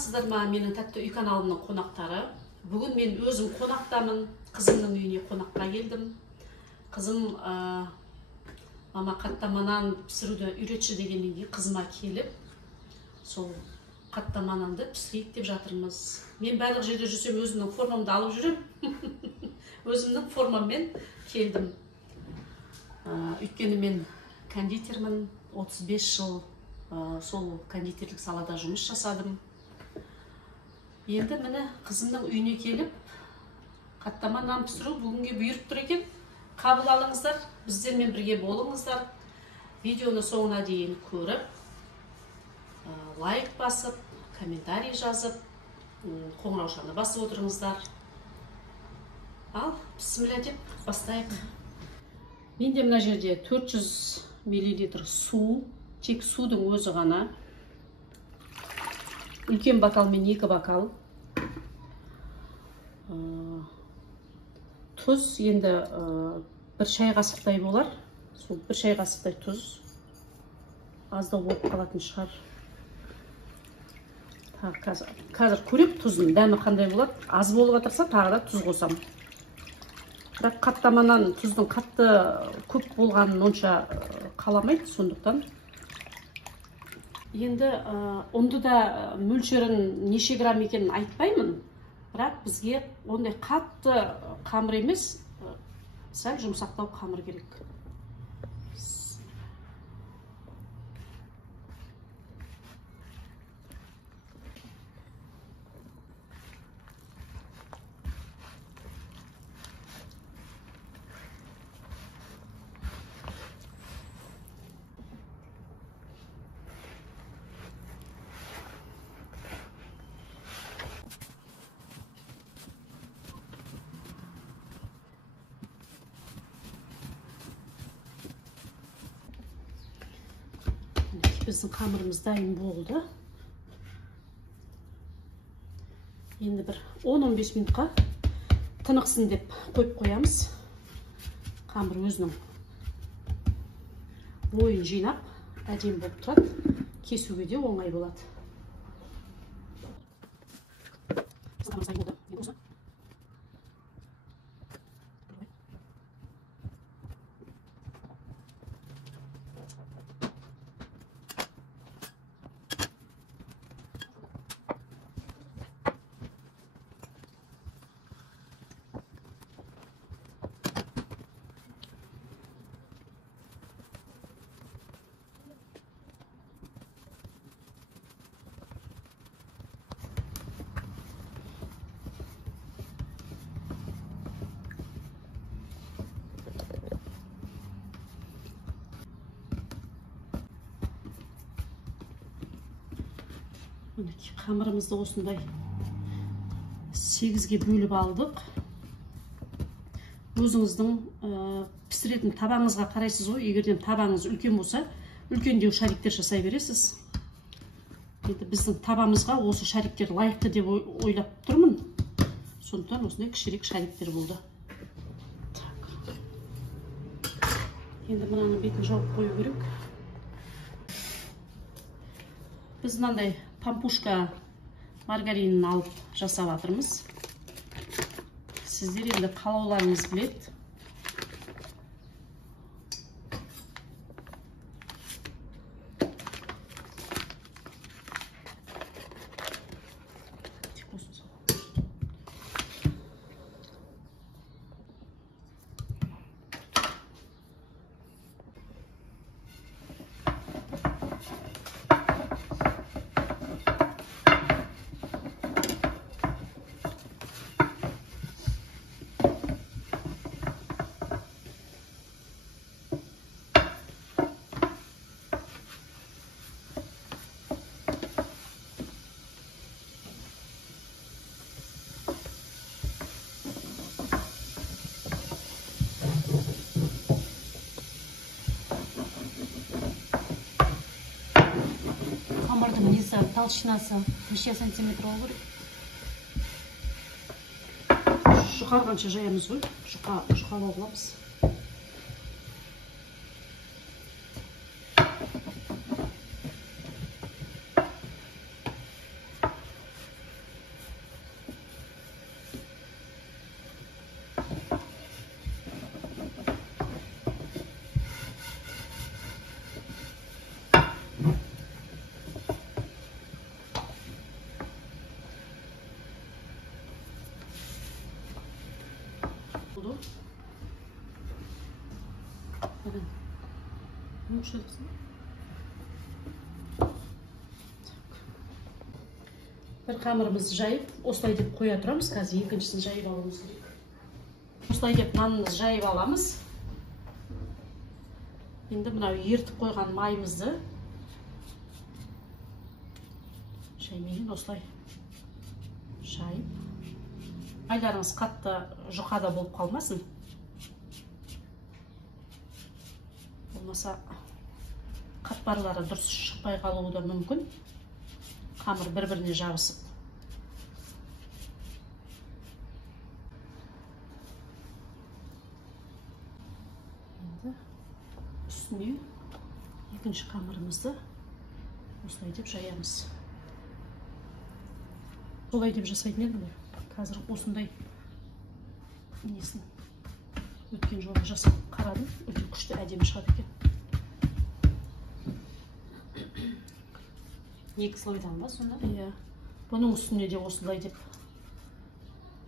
Саламатсыздар ма, менің тәтті үй каналымның қонақтары. Бүгін мен өзім қонақтамын, қызымның үйіне қонаққа келдім. Қызым мама қаттаманан пісіруді үйретші дегеннен кейін қызыма келіп, сол қаттамананды пісірейік деп жатырмыз. Мен барлық жерде жүрсем өзімнің формамды алып жүрем. Өзімнің формаммен келдім. Өйткені мен кондитермін, 35 жыл сол кондитерлік салада жұмыс жасадым. Енді міне қызымның үйіне келіп, қаттама нан пісіру бүгінге бұйырып тұр екен. Қабыл алыңыздар, біздермен бірге болыңыздар. Видеоны соңына дейін көріп, лайк басып, комментарий жазып, қоңыраушаны басып отырыңыздар. Ал, бісміллә деп бастайық. Менде мына жерде 400 мл су, тек судың өзі ғана. Үлкен бокалмен 2 бокал. Тұз енді бір шай қасықтай болар. Сол бір шай қасықтай тұз. Аздау болып қалатын шығар. Қазір көріп тұзын, дәмі қандай болады. Аз болуға тырса, тағы да тұз қосам. Бірақ қаттаманан тұздың қатты көп болғанын онша қаламайды, сондықтан. Енді онды да мөлшерін неше грамм екенін айтпаймын, бірақ бізге ондай қатты қамыр емес, сәл жұмсақтау қамыр керек. Біздің қамырымыз дайын болды. Енді бір 10-15 минутқа тынықсын деп қойып қоямыз. Қамыр өзінің бойын жинап, әдемі болып тұрады. Кесуге де оңай болады. Қамырымызды осындай 8-ге бөліп алдық. Өзіңіздің пісіретін табаңызға қарайсыз ғой. Егерден табаңыз үлкен болса, үлкендеу шариктер жасай бересіз. Енді біздің табамызға осы шариктер лайықты деп ойлап тұрмын. Сондықтан осындай кішірек шариктер болды. Енді мынаның бетін жауып қою керек. Біз мынандай пампушка маргаринін алып жасап жатырмыз. Сіздер енді қалауларыңыз біледі. Қамырдың несі, толщинасы неше сантиметр болу керек? Жұқарғанша жаямыз ғой, жұқалау қыламыз. Bir қамырымызды жайып, осылай деп қоя тұрамыз. Қазір екіншісін жайып алуымыз керек. Осылай деп нанымызды жайып аламыз. Енді мынау ертіп қойған майымызды шайменен осылай жайып. Майларыңыз қатты жұқада болып қалмасын. Болмаса қатпарлары дұрыс шықпай қалуы да мүмкін. Қамыр бір-біріне жабысып. Енді үстіне екінші қамырымызды осылай деп жаямыз. Солай деп жасайтын едім ғой. Қазір осындай несін өткен жолы жасап қарадым. Өте күшті әдемі шығады екен. Екі слойдан ба сонда? Иә. Бұның үстіне де осылай деп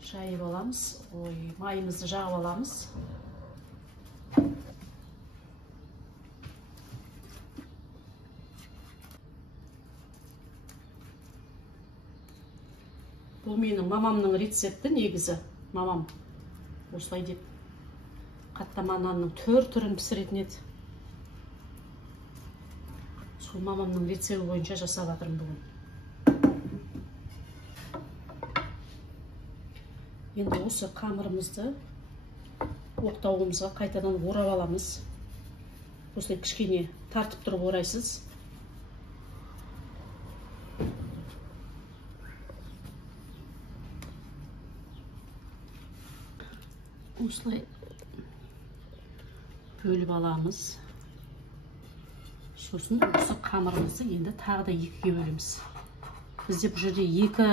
жайып аламыз. Ой, майымызды жағып аламыз. Бұл менің мамамның рецепті негізі. Мамам осылай деп қаттама нанның түрін пісіретін еді. Сол мамамның рецебі бойынша жасап жатырмын бүгін. Енді осы қамырымызды оқтауымызға қайтадан орап аламыз. Осылай кішкене тартып тұрып орайсыз. Осылай бөліп аламыз. Сосын осы қамырымызды енді тағы да екіге бөлеміз. Бізде бұл жерде екі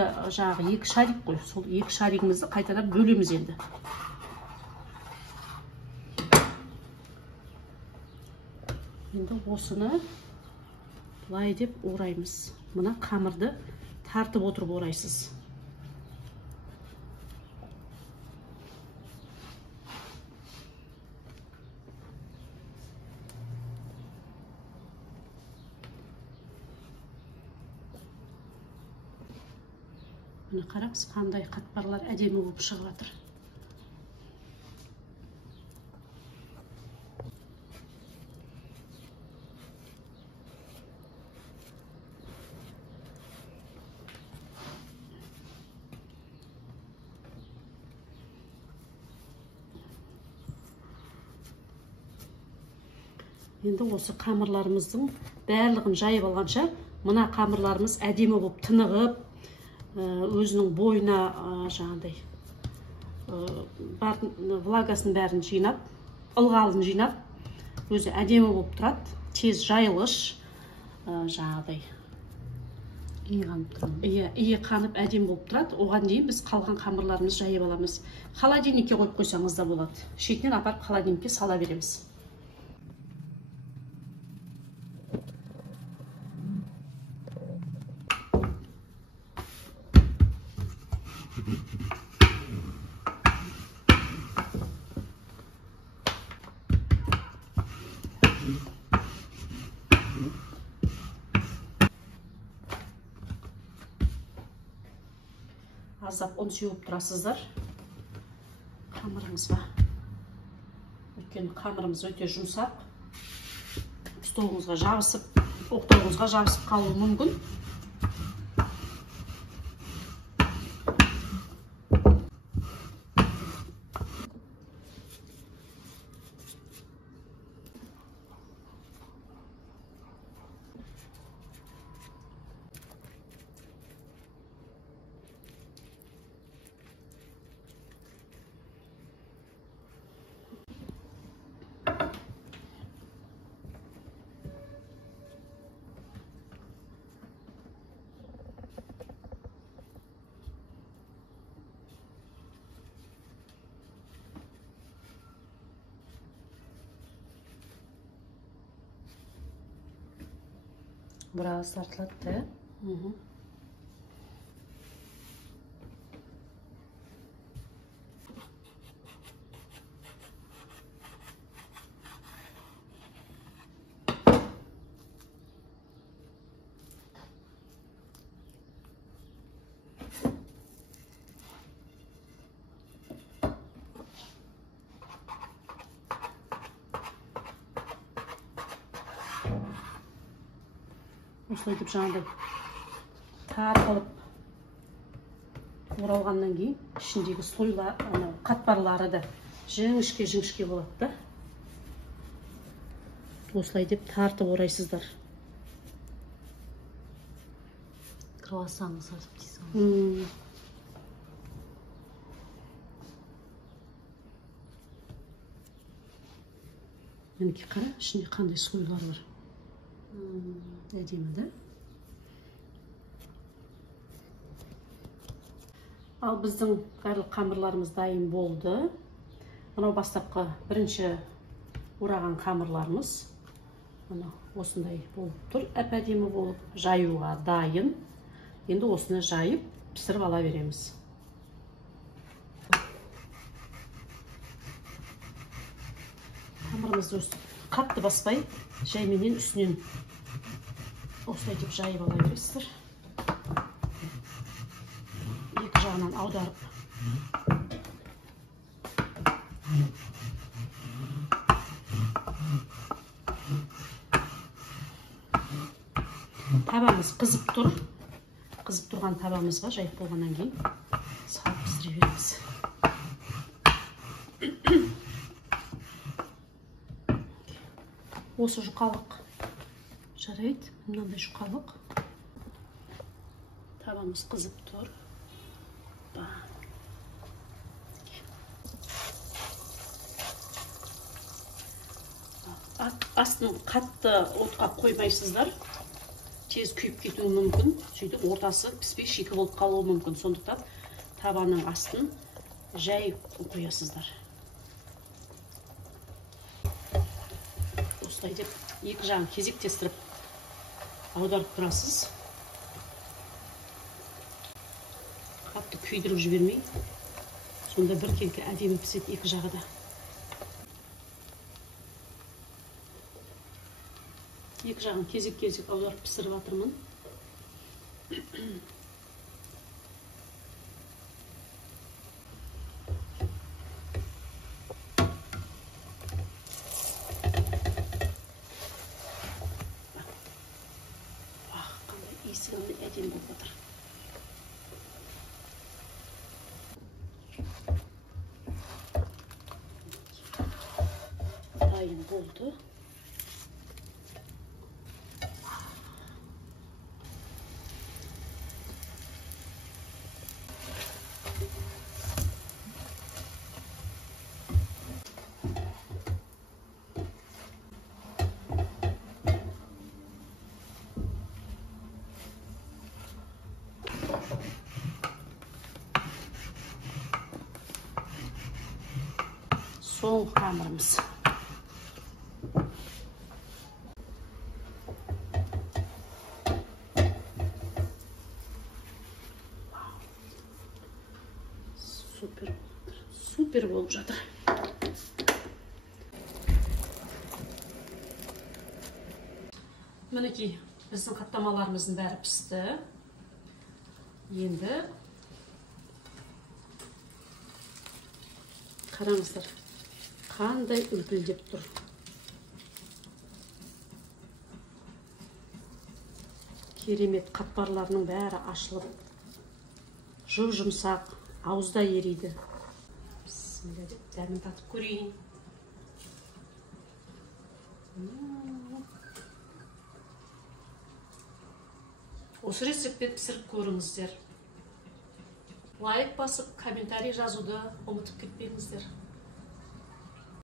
шарик қой. Сол екі шаригімізді қайтадан бөлеміз енді. Енді осыны былай деп ораймыз. Мына қамырды тартып отырып орайсыз. Міне қараңыз, қандай қатпарлар әдемі болып шығып жатыр. Енді осы қамырларымыздың барлығын жайып алғанша, мына қамырларымыз әдемі болып тынығып, өзінің бойына жаңағыдай влагасын бәрін жинап, ылғалын жинап, өзі әдемі болып тұрады, тез жайылғыш, жаңағыдай ие қанып әдемі болып тұрады. Оған дейін біз қалған қамырларымызды жайып аламыз. Холодильникке қойып қойсаңыз да болады. Шетінен апарып холодильникке сала береміз. Аздап ұн сеуіп тұрасыздар қамырымызға. Өйткені қамырымыз өте жұмсақ. Столыңызға жабысып, оқтауыңызға жабысып қалуы мүмкін. Biraz tартылады. осылайтып жаңағыдай тартылып оралғаннан кейін ішіндегі сойлар, қатпарлары да жіңішке болады да. Осылай деп тартып орайсыздар. Круассанды сатып дейсің. Мінекей қара, ішінде қандай сойлар бар. Әдемі да. Ал біздің барлық қамырларымыз дайын болды. Мынау бастапқы бірінші ораған қамырларымыз. Осындай болып тұр, әп-әдемі болып, жаюға дайын. Енді осыны жайып, пісіріп ала береміз. Қамырымызды қатты баспай, жайменен үстінен осылай деп жайып ала бересіздер. Екі жағынан аударып. Табамыз қызып тұр. Қызып тұрған табамызға жайып болғаннан кейін салып пісіре береміз. Осы жұқалық жарайды. Мынандай жұқалық. Табамыз қызып тұр. Астын қатты отқа қоймайсыздар. Тез күйіп кетуі мүмкін. Сөйтіп ортасы піспей шикі болып қалуы мүмкін. Сондықтан табаның астын жай қоясыздар. Осылай деп екі жағын кезектестіріп аударып тұрасыз. Қатты күйдіріп жібермей. Сонда бір келкі әдемі піседі екі жағы да. Екі жағын кезек-кезек аударып пісіріп атырмын. Қандай иісі әдемі болып отыр. Дайын болды. Соңғы қамырымыз. Супер болып жатыр. Мінекей, біздің қаттамаларымыздың бәрі пісті. Енді қараңыздар, қандай үлпілдеп тұр. Керемет, қатпарларының бәрі ашылып, жұмсақ, ауызда ериді. Дәмін татып көрейін. Осы рецептпен пісіріп көріңіздер. Лайк басып, комментарий жазуды ұмытып кетпеңіздер.